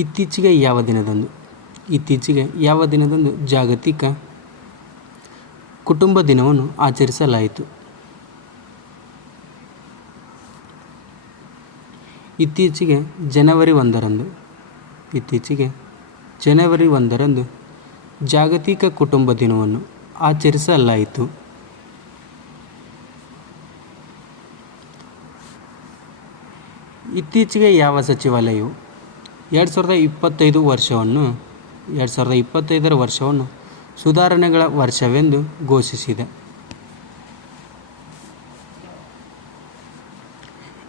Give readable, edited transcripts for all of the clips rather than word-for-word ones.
ಇತ್ತೀಚೆಗೆ ಯಾವ ದಿನದಂದು ಜಾಗತಿಕ ಕುಟುಂಬ ದಿನವನ್ನು ಆಚರಿಸಲಾಯಿತು? ಇತ್ತೀಚೆಗೆ ಜನವರಿ 1ರಂದು ಜಾಗತಿಕ ಕುಟುಂಬ ದಿನವನ್ನು ಆಚರಿಸಲಾಯಿತು. ಇತ್ತೀಚೆಗೆ ಯಾವ ಸಚಿವಾಲಯವು 2025ರ ವರ್ಷವನ್ನು ಸುಧಾರಣೆಗಳ ವರ್ಷವೆಂದು ಘೋಷಿಸಿದೆ?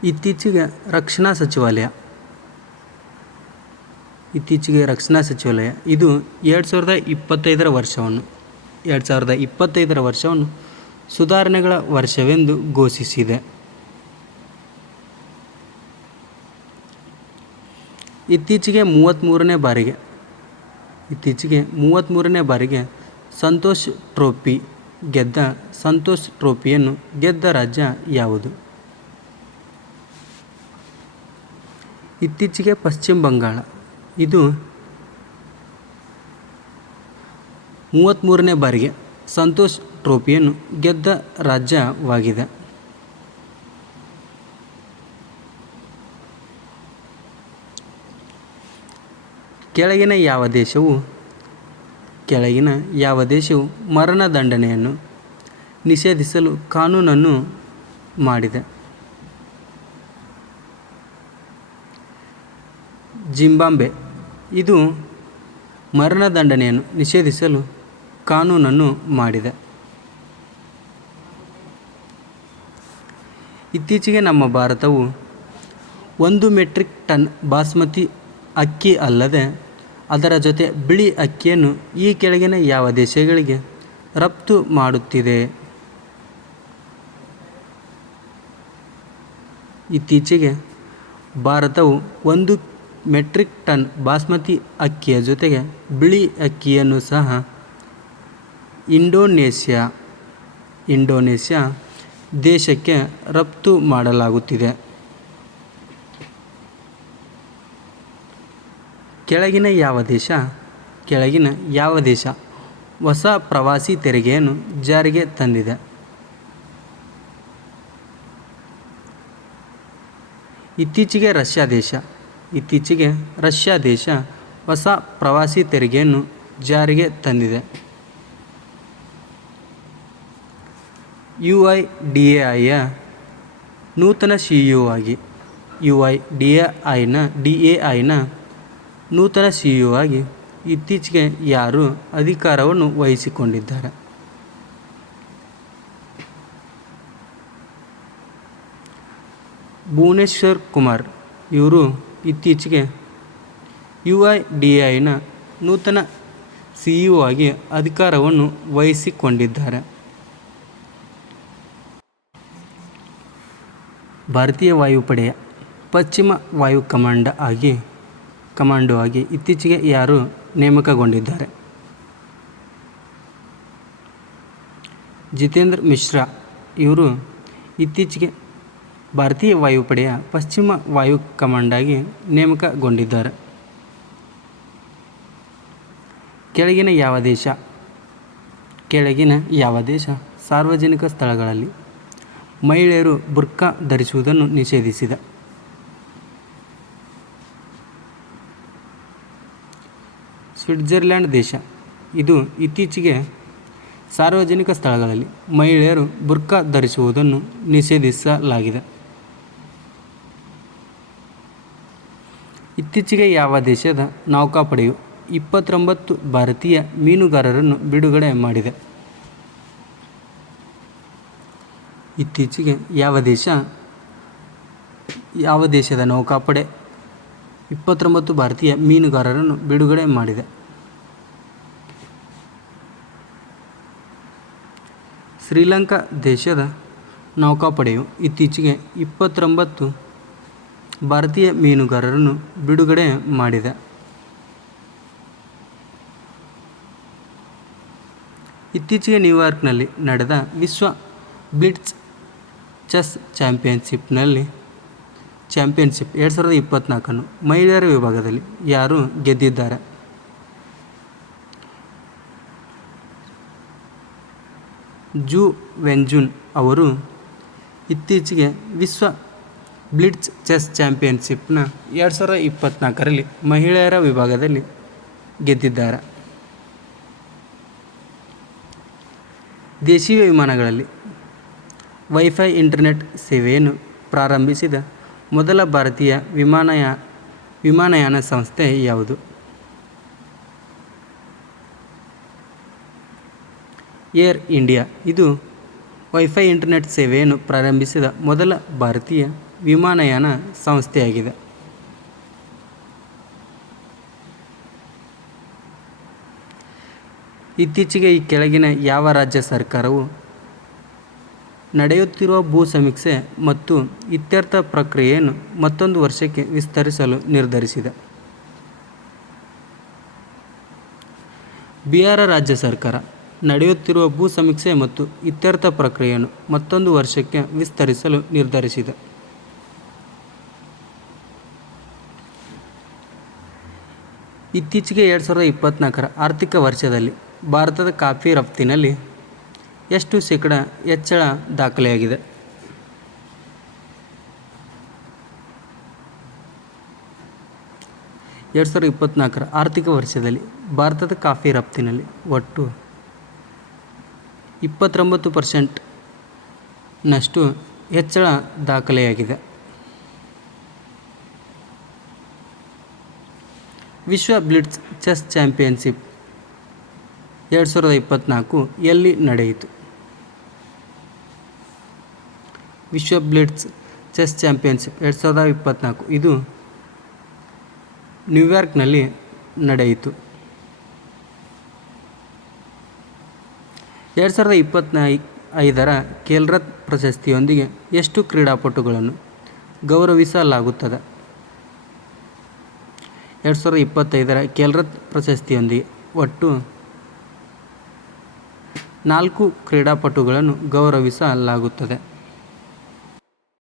ಇತ್ತೀಚೆಗೆ ರಕ್ಷಣಾ ಸಚಿವಾಲಯ ಇದು 2025ರ ವರ್ಷವನ್ನು ಸುಧಾರಣೆಗಳ ವರ್ಷವೆಂದು ಘೋಷಿಸಿದೆ. ಇತ್ತೀಚೆಗೆ 33ನೇ ಬಾರಿಗೆ ಸಂತೋಷ್ ಟ್ರೋಫಿಯನ್ನು ಗೆದ್ದ ರಾಜ್ಯ ಯಾವುದು? ಇತ್ತೀಚೆಗೆ ಪಶ್ಚಿಮ ಬಂಗಾಳ ಇದು 33ನೇ ಬಾರಿಗೆ ಸಂತೋಷ್ ಟ್ರೋಫಿಯನ್ನು ಗೆದ್ದ ರಾಜ್ಯವಾಗಿದೆ. ಕೆಳಗಿನ ಯಾವ ದೇಶವು ಮರಣದಂಡನೆಯನ್ನು ನಿಷೇಧಿಸಲು ಕಾನೂನನ್ನು ಮಾಡಿದೆ? ಜಿಂಬಾಬ್ವೆ ಇದು ಮರಣದಂಡನೆಯನ್ನು ನಿಷೇಧಿಸಲು ಕಾನೂನನ್ನು ಮಾಡಿದೆ. ಇತ್ತೀಚೆಗೆ ನಮ್ಮ ಭಾರತವು 1 ಮೆಟ್ರಿಕ್ ಟನ್ ಬಾಸ್ಮತಿ ಅಕ್ಕಿ ಅಲ್ಲದೆ ಅದರ ಜೊತೆ ಬಿಳಿ ಅಕ್ಕಿಯನ್ನು ಈ ಕೆಳಗಿನ ಯಾವ ದೇಶಗಳಿಗೆ ರಫ್ತು ಮಾಡುತ್ತಿದೆ? ಇತ್ತೀಚೆಗೆ ಭಾರತವು 1 ಮೆಟ್ರಿಕ್ ಟನ್ ಬಾಸ್ಮತಿ ಅಕ್ಕಿಯ ಜೊತೆಗೆ ಬಿಳಿ ಅಕ್ಕಿಯನ್ನು ಸಹ ಇಂಡೋನೇಷ್ಯಾ ದೇಶಕ್ಕೆ ರಫ್ತು ಮಾಡಲಾಗುತ್ತಿದೆ. ಕೆಳಗಿನ ಯಾವ ದೇಶ ಹೊಸ ಪ್ರವಾಸಿ ತೆರಿಗೆಯನ್ನು ಜಾರಿಗೆ ತಂದಿದೆ? ಇತ್ತೀಚೆಗೆ ರಷ್ಯಾ ದೇಶ ಹೊಸ ಪ್ರವಾಸಿ ತೆರಿಗೆಯನ್ನು ಜಾರಿಗೆ ತಂದಿದೆ. UIDAIಯ ನೂತನ CEO ಆಗಿ ಇತ್ತೀಚೆಗೆ ಯಾರು ಅಧಿಕಾರವನ್ನು ವಹಿಸಿಕೊಂಡಿದ್ದಾರೆ? ಭುವನೇಶ್ವರ್ ಕುಮಾರ್ ಇವರು ಇತ್ತೀಚೆಗೆ UIDAIನ ನೂತನ CEO ಆಗಿ ಅಧಿಕಾರವನ್ನು ವಹಿಸಿಕೊಂಡಿದ್ದಾರೆ. ಭಾರತೀಯ ವಾಯುಪಡೆಯ ಪಶ್ಚಿಮ ವಾಯು ಕಮಾಂಡೋ ಆಗಿ ಇತ್ತೀಚೆಗೆ ಯಾರು ನೇಮಕಗೊಂಡಿದ್ದಾರೆ? ಜಿತೇಂದ್ರ ಮಿಶ್ರಾ ಇವರು ಇತ್ತೀಚೆಗೆ ಭಾರತೀಯ ವಾಯುಪಡೆಯ ಪಶ್ಚಿಮ ವಾಯು ಕಮಾಂಡ್ ಆಗಿ ನೇಮಕಗೊಂಡಿದ್ದಾರೆ. ಕೆಳಗಿನ ಯಾವ ದೇಶ ಸಾರ್ವಜನಿಕ ಸ್ಥಳಗಳಲ್ಲಿ ಮಹಿಳೆಯರು ಬುರ್ಕಾ ಧರಿಸುವುದನ್ನು ನಿಷೇಧಿಸಿದೆ? ಸ್ವಿಟ್ಜರ್ಲ್ಯಾಂಡ್ ದೇಶ ಇದು ಇತ್ತೀಚೆಗೆ ಸಾರ್ವಜನಿಕ ಸ್ಥಳಗಳಲ್ಲಿ ಮಹಿಳೆಯರು ಬುರ್ಕಾ ಧರಿಸುವುದನ್ನು ನಿಷೇಧಿಸಲಾಗಿದೆ. ಇತ್ತೀಚೆಗೆ ಯಾವ ದೇಶದ ನೌಕಾಪಡೆಯು 29 ಭಾರತೀಯ ಮೀನುಗಾರರನ್ನು ಬಿಡುಗಡೆ ಮಾಡಿದೆ? ಇತ್ತೀಚೆಗೆ ಯಾವ ದೇಶದ ನೌಕಾಪಡೆ 29 ಭಾರತೀಯ ಮೀನುಗಾರರನ್ನು ಬಿಡುಗಡೆ ಮಾಡಿದೆ? ಶ್ರೀಲಂಕಾ ದೇಶದ ನೌಕಾಪಡೆಯು ಇತ್ತೀಚೆಗೆ 29 ಭಾರತೀಯ ಮೀನುಗಾರರನ್ನು ಬಿಡುಗಡೆ ಮಾಡಿದೆ. ಇತ್ತೀಚೆಗೆ ನ್ಯೂಯಾರ್ಕ್ನಲ್ಲಿ ನಡೆದ ವಿಶ್ವ ಬ್ಲಿಟ್ಜ್ ಚೆಸ್ ಚಾಂಪಿಯನ್ಶಿಪ್ನಲ್ಲಿ ಚಾಂಪಿಯನ್ಶಿಪ್ 2024 ಮಹಿಳೆಯರ ವಿಭಾಗದಲ್ಲಿ ಯಾರು ಗೆದ್ದಿದ್ದಾರೆ? ಜು ವೆನ್ಜುನ್ ಅವರು ಇತ್ತೀಚೆಗೆ ವಿಶ್ವ ಬ್ಲಿಟ್ಜ್ ಚೆಸ್ ಚಾಂಪಿಯನ್ಶಿಪ್ನ 2024ರಲ್ಲಿ ಮಹಿಳೆಯರ ವಿಭಾಗದಲ್ಲಿ ಗೆದ್ದಿದ್ದಾರೆ. ದೇಶೀಯ ವಿಮಾನಗಳಲ್ಲಿ ವೈಫೈ ಇಂಟರ್ನೆಟ್ ಸೇವೆಯನ್ನು ಪ್ರಾರಂಭಿಸಿದ ಮೊದಲ ಭಾರತೀಯ ವಿಮಾನಯಾನ ಸಂಸ್ಥೆ ಯಾವುದು? Air India. ಇದು ವೈಫೈ ಇಂಟರ್ನೆಟ್ ಸೇವೆಯನ್ನು ಪ್ರಾರಂಭಿಸಿದ ಮೊದಲ ಭಾರತೀಯ ವಿಮಾನಯಾನ ಸಂಸ್ಥೆಯಾಗಿದೆ. ಇತ್ತೀಚೆಗೆ ಈ ಕೆಳಗಿನ ಯಾವ ರಾಜ್ಯ ಸರ್ಕಾರವು ನಡೆಯುತ್ತಿರುವ ಭೂ ಸಮೀಕ್ಷೆ ಮತ್ತು ಇತ್ಯರ್ಥ ಪ್ರಕ್ರಿಯೆಯನ್ನು ಮತ್ತೊಂದು ವರ್ಷಕ್ಕೆ ವಿಸ್ತರಿಸಲು ನಿರ್ಧರಿಸಿದೆ? ಬಿಹಾರ ರಾಜ್ಯ ಸರ್ಕಾರ ನಡೆಯುತ್ತಿರುವ ಭೂ ಸಮೀಕ್ಷೆ ಮತ್ತು ಇತ್ಯರ್ಥ ಪ್ರಕ್ರಿಯೆಯನ್ನು ಮತ್ತೊಂದು ವರ್ಷಕ್ಕೆ ವಿಸ್ತರಿಸಲು ನಿರ್ಧರಿಸಿದೆ. ಇತ್ತೀಚೆಗೆ 2024 ಆರ್ಥಿಕ ವರ್ಷದಲ್ಲಿ ಭಾರತದ ಕಾಫಿ ರಫ್ತಿನಲ್ಲಿ ಎಷ್ಟು ಶೇಕಡಾ ಹೆಚ್ಚಳ ದಾಖಲೆಯಾಗಿದೆ? ಆರ್ಥಿಕ ವರ್ಷದಲ್ಲಿ ಭಾರತದ ಕಾಫಿ ರಫ್ತಿನಲ್ಲಿ ಒಟ್ಟು 29% ಹೆಚ್ಚಳ ದಾಖಲೆಯಾಗಿದೆ. ವಿಶ್ವ ಬ್ಲಿಟ್ಜ್ ಚೆಸ್ ಚಾಂಪಿಯನ್ಶಿಪ್ 2024 ಎಲ್ಲಿ ನಡೆಯಿತು? ವಿಶ್ವ ಬ್ಲಿಟ್ಜ್ ಚೆಸ್ ಚಾಂಪಿಯನ್ಶಿಪ್ 2024 ಇದು ನ್ಯೂಯಾರ್ಕ್ನಲ್ಲಿ ನಡೆಯಿತು. 2025ರ ಖೇಲ್ರತ್ನ ಪ್ರಶಸ್ತಿಯೊಂದಿಗೆ ಎಷ್ಟು ಕ್ರೀಡಾಪಟುಗಳನ್ನು ಗೌರವಿಸಲಾಗುತ್ತದೆ? 2025ರ ಖೇಲ್ರತ್ನ ಪ್ರಶಸ್ತಿಯೊಂದಿಗೆ ಒಟ್ಟು 4 ಕ್ರೀಡಾಪಟುಗಳನ್ನು ಗೌರವಿಸಲಾಗುತ್ತದೆ.